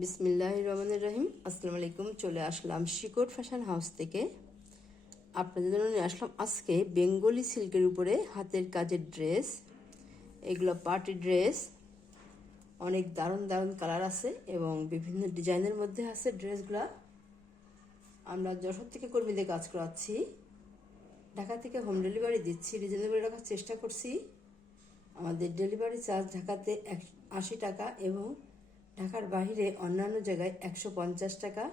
বিসমিল্লাহির রহমানির রহিম। আসসালামু আলাইকুম। চলে আসলাম শিকোট ফ্যাশন হাউস থেকে। আপনাদের জন্য নিয়ে আসলাম আজকে বেঙ্গলি সিল্কের উপরে হাতের কাজের ড্রেস। এগুলো পার্টি ড্রেস, অনেক দারুণ দারুণ কালার আছে এবং বিভিন্ন ডিজাইনের মধ্যে আছে ড্রেসগুলা। আমরা যশোর থেকে কর্মীদের কাজ করাচ্ছি, ঢাকা থেকে হোম ডেলিভারি দিচ্ছি, রিজনেবল রাখার চেষ্টা করছি। আমাদের ডেলিভারি চার্জ ঢাকাতে 80 টাকা এবং ঢাকার বাইরে অন্যান্য জায়গায় 150 টাকা।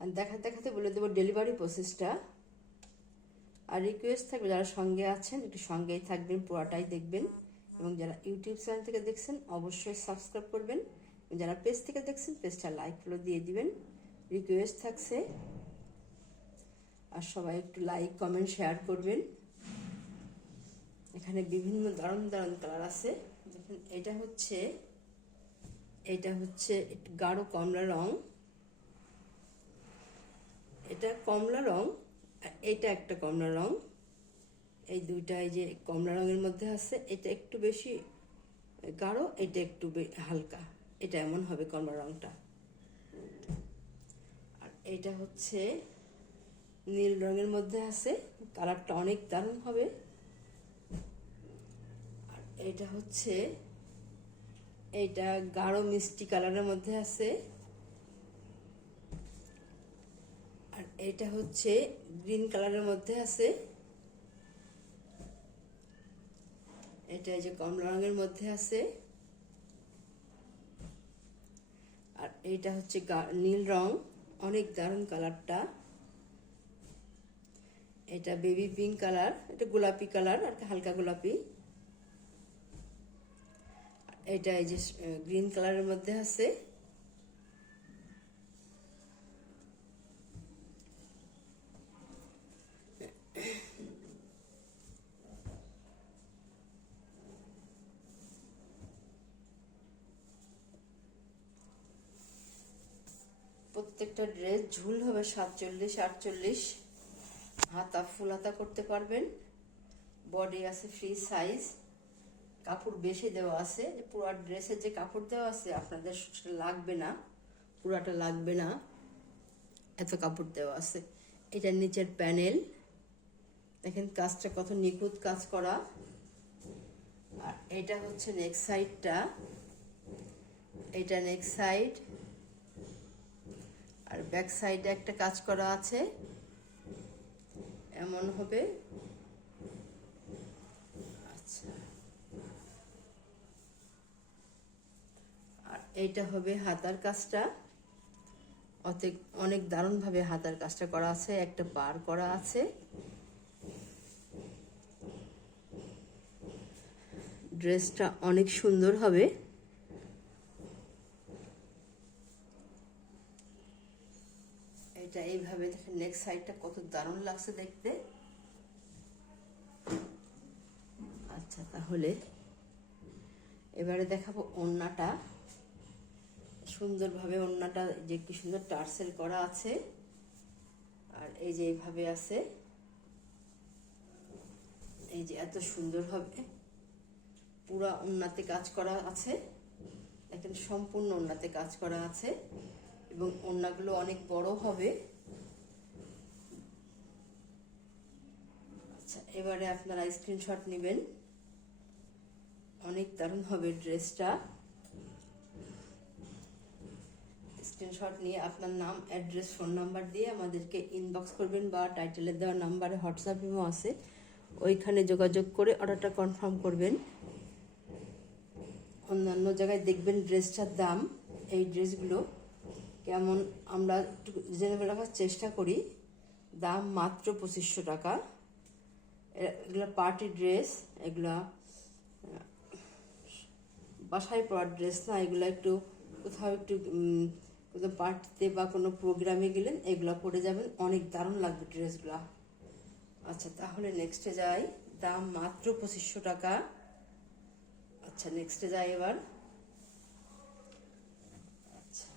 আর দেখাতে বলে দেবো ডেলিভারি প্রসেসটা। আর রিকোয়েস্ট থাকবে যারা সঙ্গে আছেন একটু সঙ্গেই থাকবেন, পুরাটাই দেখবেন। এবং যারা ইউটিউব চ্যানেল থেকে দেখছেন অবশ্যই সাবস্ক্রাইব করবেন, যারা পেজ থেকে দেখছেন পেজটা লাইক ফলো দিয়ে দিবেন। রিকোয়েস্ট থাকছে আর সবাই একটু লাইক কমেন্ট শেয়ার করবেন। এখানে বিভিন্ন দারুণ দারুণ কালার আছে। দেখুন এটা হচ্ছে একটু গাঢ় কমলা রং, এটা কমলা রং, এটা একটা কমলা রং। এই দুইটা এই যে কমলা রঙের মধ্যে আছে, এটা একটু বেশি গাঢ়, এটা একটু হালকা, এটা এমন হবে কমলা রংটা। আর এটা হচ্ছে নীল রঙের মধ্যে আছে, কালারটা অনেক দারুণ হবে। আর এটা গাঢ় মিষ্টি কালারের মধ্যে আছে। আর এটা হচ্ছে গ্রিন কালারের মধ্যে আছে। এটা এই যে কমলা রঙের মধ্যে আছে। আর এইটা হচ্ছে নীল রং, অনেক দারুণ কালারটা। এটা বেবি পিঙ্ক কালার, এটা গোলাপি কালার আর হালকা গোলাপি। এটা এই যে গ্রিন কালারের মধ্যে আছে। প্রত্যেকটা ড্রেস ঝুল হবে 47-48, হাতা ফুল হাতা করতে পারবেন। বডি আছে ফ্রি সাইজ, কাপড় বেশি দেওয়া আছে। পুরো ড্রেসের যে কাপড় দেওয়া আছে আপনাদের লাগবে না, পুরাটা লাগবে না, এত কাপড় দেওয়া আছে। এটার নিচের প্যানেল দেখেন, কাজটা কত নিখুঁত কাজ করা। আর এটা হচ্ছে নেক সাইডটা, এটা নেক সাইড। আর ব্যাক সাইডে একটা কাজ করা আছে, এমন হবে। আচ্ছা, আর এইটা হবে হাতার কাজটা। অনেক দারুণভাবে হাতার কাজটা করা আছে, একটা পার করা আছে। ড্রেসটা অনেক সুন্দর হবে। এটা এইভাবে দেখেন, নেক্সট সাইডটা কত দারুণ লাগছে দেখতে। আচ্ছা, তাহলে এবারে দেখাবো ওড়নাটা। সুন্দরভাবে ওড়নাটা যে কি সুন্দর টার্সেল করা আছে। আর এই যে এইভাবে আছে, এই যে এত সুন্দর হবে। পুরা ওড়নাতে কাজ করা আছে, দেখেন সম্পূর্ণ ওড়নাতে কাজ করা আছে এবং ওড়নাগুলো অনেক বড় হবে। আচ্ছা, এবারে আপনারা স্ক্রিনশট নেবেন, অনেক দারুণ হবে ড্রেসটা। স্ক্রিনশট নিয়ে আপনার নাম, অ্যাড্রেস, ফোন নাম্বার দিয়ে আমাদেরকে ইনবক্স করবেন বা টাইটেলে দেওয়া নাম্বারে হোয়াটসঅ্যাপ ইমো আছে, ওইখানে যোগাযোগ করে অর্ডারটা কনফার্ম করবেন। অন্যান্য জায়গায় দেখবেন ড্রেসটার দাম, এই ড্রেসগুলো কেমন আমরা একটু রিজনেবল রাখার চেষ্টা করি। দাম মাত্র 2500 টাকা। এগুলো পার্টি ড্রেস, এগুলা বাসায় পরার ড্রেস না, এগুলো একটু কোথাও একটু কোনো পার্টিতে বা কোনো প্রোগ্রামে গেলেন এগুলো পরে যাবেন, অনেক দারুণ লাগবে ড্রেসগুলা। আচ্ছা, তাহলে নেক্সটে যাই। দাম মাত্র 2500 টাকা। আচ্ছা, নেক্সটে যাই এবার। আচ্ছা,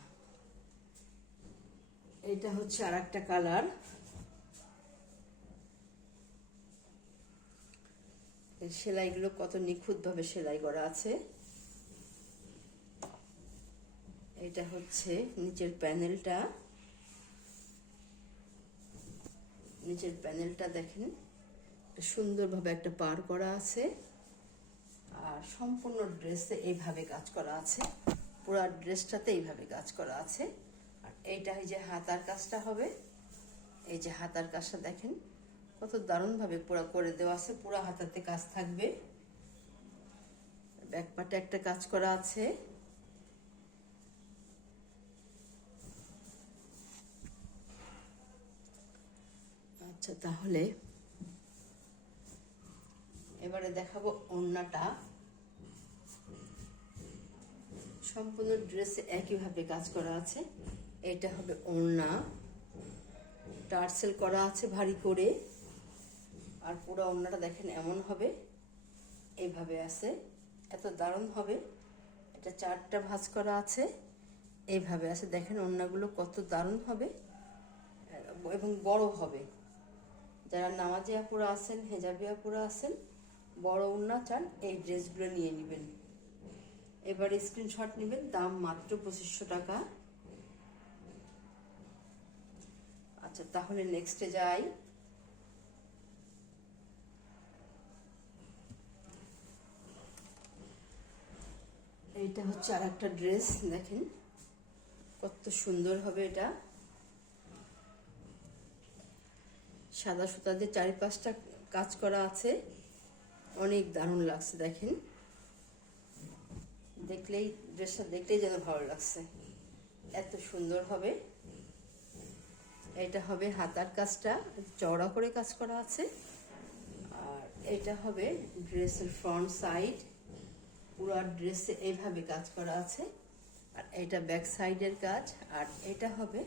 এটা হচ্ছে আর একটা কালার। সেলাইগুলো কত নিখুঁতভাবে সেলাই করা আছে। এটা হচ্ছে নিচের প্যানেলটা। নিচের প্যানেলটা দেখেন সুন্দরভাবে একটা পার করা আছে, আর সম্পূর্ণ ড্রেসে এইভাবে কাজ করা আছে, পুরো ড্রেসটাতে এইভাবে কাজ করা আছে। আর এইটা এই যে হাতার কাজটা হবে, এই যে হাতার কাজটা দেখেন কত দারুণভাবে পুরো করে দেওয়া আছে, পুরো হাতাতে কাজ থাকবে। ব্যাক পার্টে একটা কাজ করা আছে। আচ্ছা, তাহলে এবারে দেখাবো ওড়নাটা। সম্পূর্ণ ড্রেসে একইভাবে কাজ করা আছে। এটা হবে ওড়না, টার্সেল করা আছে ভারী করে। আর পুরো ওড়নাটা দেখেন এমন হবে, এইভাবে আছে, এত দারুণ হবে। এটা 4টা ভাঁজ করা আছে, এইভাবে আছে। দেখেন ওড়নাগুলো কত দারুণ হবে এবং বড় হবে। যারা নামাজি আপুরা আছেন, হেজাবি আপুরা আছেন, বড় ওড়না চান, এই ড্রেসগুলো নিয়ে নেবেন। এবার স্ক্রিনশট নেবেন। দাম মাত্র 2500 টাকা। আচ্ছা, তাহলে নেক্সটে যাই। এইটা হচ্ছে আর একটা ড্রেস, দেখেন কত সুন্দর হবে। এটা সাদা সুতা দিয়ে 4-5টা কাজ করা আছে, অনেক দারুণ লাগছে। দেখেন দেখলেই, ড্রেসটা দেখলেই যেন ভালো লাগছে, এত সুন্দর হবে। এটা হবে হাতার কাজটা, চওড়া করে কাজ করা আছে। আর এটা হবে ড্রেসের ফ্রন্ট সাইড, পুরো ড্রেসে এইভাবে কাজ করা আছে। আর এটা ব্যাক সাইডের কাজ। আর এটা হবে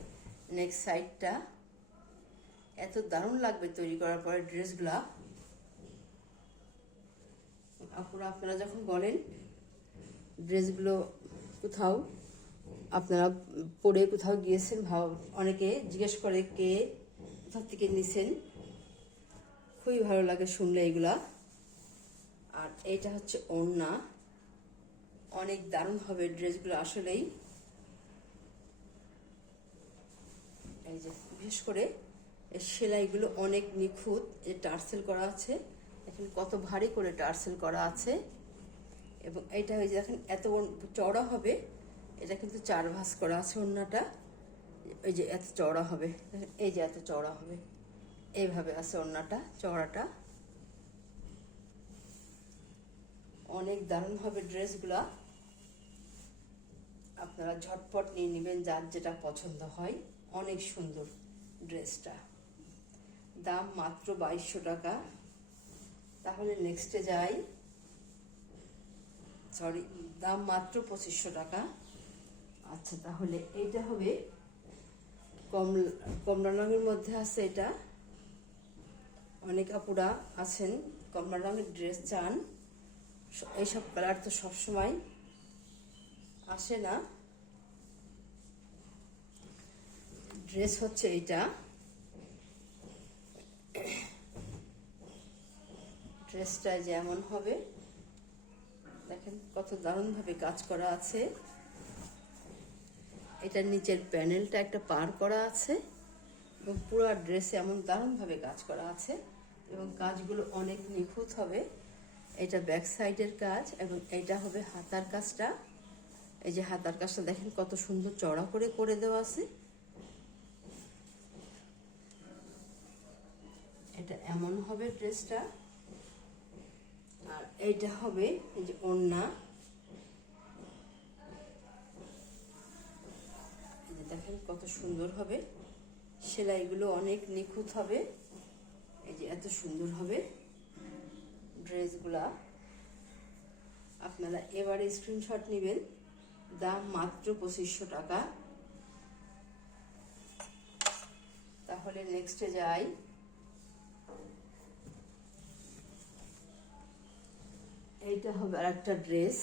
নেক্সট সাইডটা। এত দারুণ লাগবে তৈরি করার পরে ড্রেসগুলা। আপনারা যখন বলেন ড্রেসগুলো কোথাও আপনারা পরে কোথাও গিয়েছেন, অনেকে জিজ্ঞেস করে কে কোথা থেকে নিছেন, খুবই ভালো লাগে শুনলে এগুলা। আর এইটা হচ্ছে ওড়না, অনেক দারুণ হবে ড্রেসগুলো আসলেই। এই যে বিশেষ করে সেলাইগুলো অনেক নিখুঁত, টার্সেল করা আছে, দেখেন কত ভারী করে টার্সেল করা আছে। এবং এইটা হয়ে যে দেখেন এত চওড়া হবে, এটা কিন্তু 4 ভাঁজ করা আছে ওড়নাটা। এই যে এত চওড়া হবে, এই যে এত চওড়া হবে, এইভাবে আছে ওড়নাটা, চওড়াটা অনেক দারুণ হবে ড্রেসগুলা। আপনারা ঝটপট নিয়ে নেবেন, যার যেটা পছন্দ হয়। অনেক সুন্দর ড্রেসটা, দাম মাত্র 2200 টাকা। তাহলে নেক্সটে যাই। সরি, দাম মাত্র 2500 টাকা। আচ্ছা, তাহলে এইটা হবে কমলা রঙের মধ্যে আছে। এটা অনেক আপুরা আছেন কমলা রঙের ড্রেস চান, এইসব কালার তো সবসময় আসে না। ড্রেস হচ্ছে এটা, ড্রেসটা যেমন হবে দেখেন কত দারুণভাবে কাজ করা আছে। এটার নিচের প্যানেলটা একটা পার করা আছে এবং পুরো ড্রেসে এমন দারুণভাবে কাজ করা আছে এবং কাজগুলো অনেক নিখুঁত হবে। এটা ব্যাক সাইডের কাজ এবং এটা হবে হাতার কাজটা। এই যে হাতার কাজটা দেখেন কত সুন্দর চড়া করে করে দেওয়া আছে। এটা এমন হবে ড্রেসটা। আর এইটা হবে এই যে ওড়না, দেখেন কত সুন্দর হবে, সেলাইগুলো অনেক নিখুঁত হবে। এই যে এত সুন্দর হবে ড্রেসগুলা। আপনারা এবারে স্ক্রিনশট নেবেন। দাম মাত্র 2500 টাকা। তাহলে নেক্সটে যাই। এইটা হবে আর একটা ড্রেস।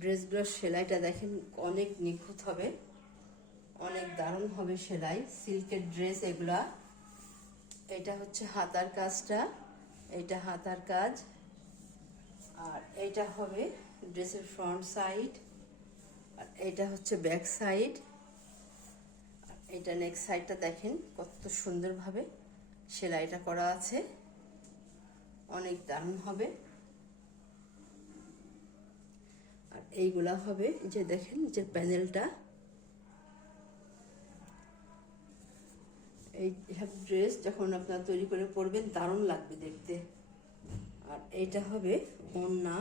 ড্রেসগুলোর সেলাইটা দেখেন অনেক নিখুঁত হবে, অনেক দারুণ হবে সেলাই। সিল্কের ড্রেস এগুলা। এটা হচ্ছে হাতার কাজটা, এটা হাতার কাজ। আর এইটা হবে ড্রেসের ফ্রন্ট সাইড, আর এইটা হচ্ছে ব্যাক সাইড। আর এইটা নেক সাইডটা দেখেন কত সুন্দরভাবে সেলাইটা করা আছে, অনেক দারুণ হবে। আর এইগুলা হবে যে দেখেন যে প্যানেলটা, এই সব ড্রেস যখন আপনারা তৈরি করে পরবেন দারুণ লাগবে দেখতে। আর এইটা হবে ওড়না,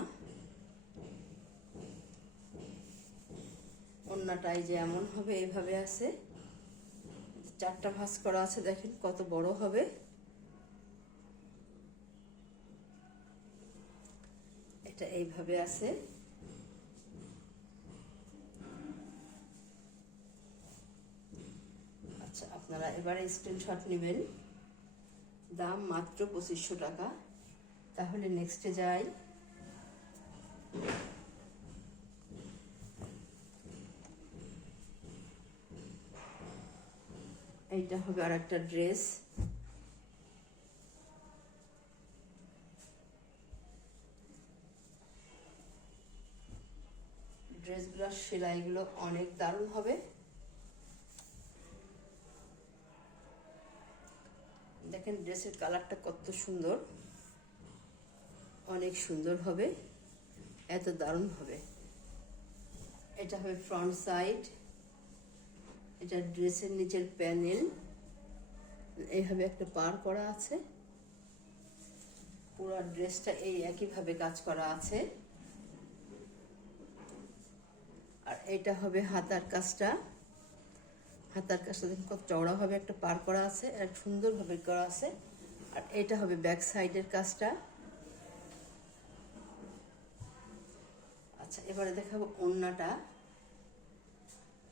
ওড়নাটাই যে এমন হবে এইভাবে আছে, 4টা ভাঁজ করা আছে, দেখেন কত বড় হবে। এটা এইভাবে আছে। আচ্ছা, আপনারা এবারে স্ক্রিনশট নেবেন, দাম মাত্র 2500 টাকা। তাহলে নেক্সটে যাই। এইটা হবে আর একটা ড্রেস, ড্রেসগুলোর সেলাইগুলো অনেক দারুণ হবে। দেখেন ড্রেসের কালারটা কত সুন্দর, অনেক সুন্দর হবে, এত দারুণ হবে। এটা হবে ফ্রন্ট সাইড, এটা ড্রেসের নিচের প্যানেল, এইভাবে একটা পার করা আছে, পুরো ড্রেসটা এই একইভাবে কাজ করা আছে। আর এটা হবে হাতার কাজটা, হাতার কাজটা দেখুন কত চওড়া ভাবে একটা পার করা আছে, আর সুন্দরভাবে করা আছে। আর এটা হবে ব্যাক সাইডের কাজটা। আচ্ছা, এবারে দেখাবো ওড়নাটা।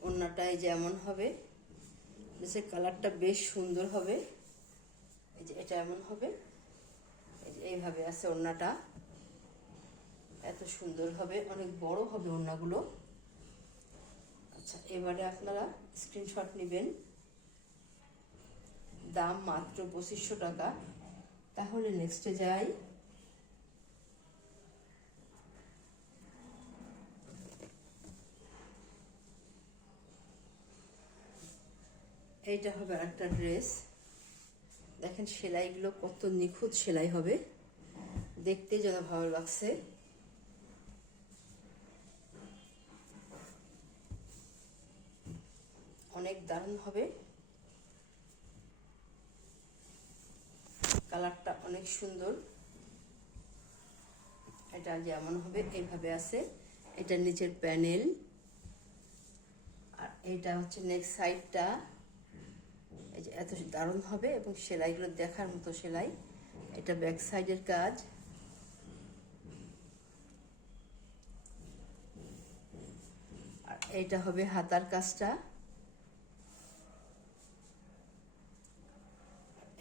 ওড়নাটাই যেমন হবে, ড্রেসের কালারটা বেশ সুন্দর হবে। এই যে এটা এমন হবে, এই যে এইভাবে আছে ওড়নাটা, এত সুন্দর হবে, অনেক বড় হবে ওড়নাগুলো। আচ্ছা, এবারে আপনারা স্ক্রিনশট নেবেন, দাম মাত্র 2500 টাকা। তাহলে নেক্সটে যাই। এইটা হবে একটা ড্রেস, দেখেন সেলাইগুলো কত নিখুঁত সেলাই হবে, দেখতে যেন ভালো লাগছে। অনেক দারুণ হবে, কালারটা অনেক সুন্দর। এটা যেমন হবে এইভাবে আছে, এটা নিচের প্যানেল, আর এটা হচ্ছে নেক্সট সাইডটা। এই যে এত দারুণ হবে এবং সেলাইগুলো দেখার মতো সেলাই। এটা ব্যাক সাইডের কাজ। আর এইটা হবে হাতার কাজটা,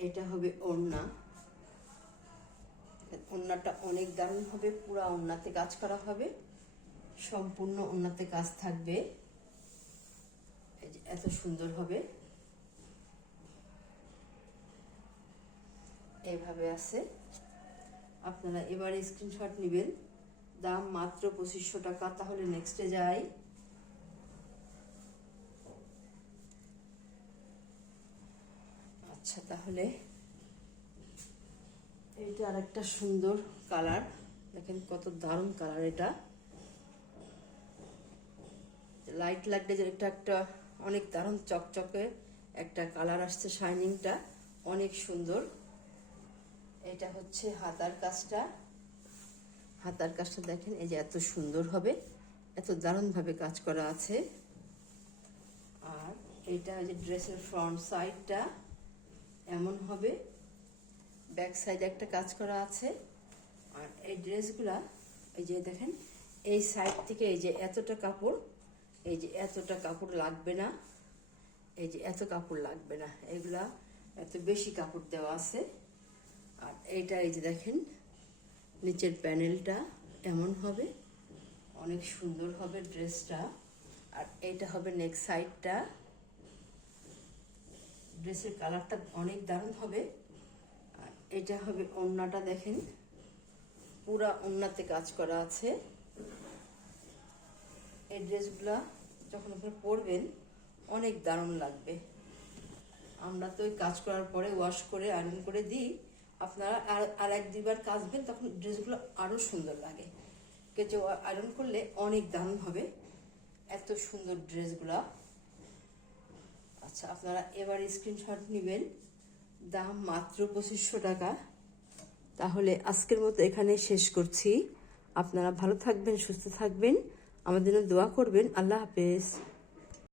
এটা হবে ওড়না। ওড়নাটা অনেক দারুণ হবে, পুরো ওড়নাতে কাজ করা হবে, সম্পূর্ণ ওড়নাতে কাজ থাকবে। এই যে এত সুন্দর হবে, এইভাবে আছে। আপনারা এবারে স্ক্রিনশট নেবেন, দাম মাত্র 2500 টাকা। তাহলে নেক্সটে যাই। আচ্ছা, তাহলে এইটা আরেকটা সুন্দর কালার, দেখেন কত দারুণ কালার। এটা লাইট লাগলে যে এটা একটা অনেক দারুণ চকচকে একটা কালার আসছে, শাইনিংটা অনেক সুন্দর। এটা হচ্ছে হাতার কাজটা, হাতার কাজটা দেখেন এই যে এত সুন্দর হবে, এত দারুণভাবে কাজ করা আছে। আর এটা যে ড্রেসের ফ্রন্ট সাইডটা এমন হবে, ব্যাক সাইডে একটা কাজ করা আছে। আর এই ড্রেসগুলা এই যে দেখেন এই সাইড থেকে এই যে এতটা কাপড়, এই যে এতটা কাপড় লাগবে না, এই যে এত কাপড় লাগবে না, এগুলা এত বেশি কাপড় দেওয়া আছে। আর এইটা এই যে দেখেন নিচের প্যানেলটা এমন হবে, অনেক সুন্দর হবে ড্রেসটা। আর এইটা হবে নেক্সট সাইডটা, ড্রেসের কালারটা অনেক দারুণ হবে। আর এটা হবে ওড়নাটা, দেখেন পুরা ওড়নাতে কাজ করা আছে। এই ড্রেসগুলা যখন আপনি পরবেন অনেক দারুণ লাগবে। আমরা তো ওই কাজ করার পরে ওয়াশ করে আয়রন করে দিই, আপনারা আর এক দুইবার কাচবেন, তখন ড্রেসগুলো আরও সুন্দর লাগে। কেচে আয়রন করলে অনেক দারুণ হবে এত সুন্দর ড্রেসগুলা। আচ্ছা, আপনারা এবার স্ক্রিনশট নেবেন, দাম মাত্র 2500 টাকা। তাহলে আজকের মতো এখানে শেষ করছি। আপনারা ভালো থাকবেন, সুস্থ থাকবেন, আমাদের জন্য দোয়া করবেন। আল্লাহ হাফেজ।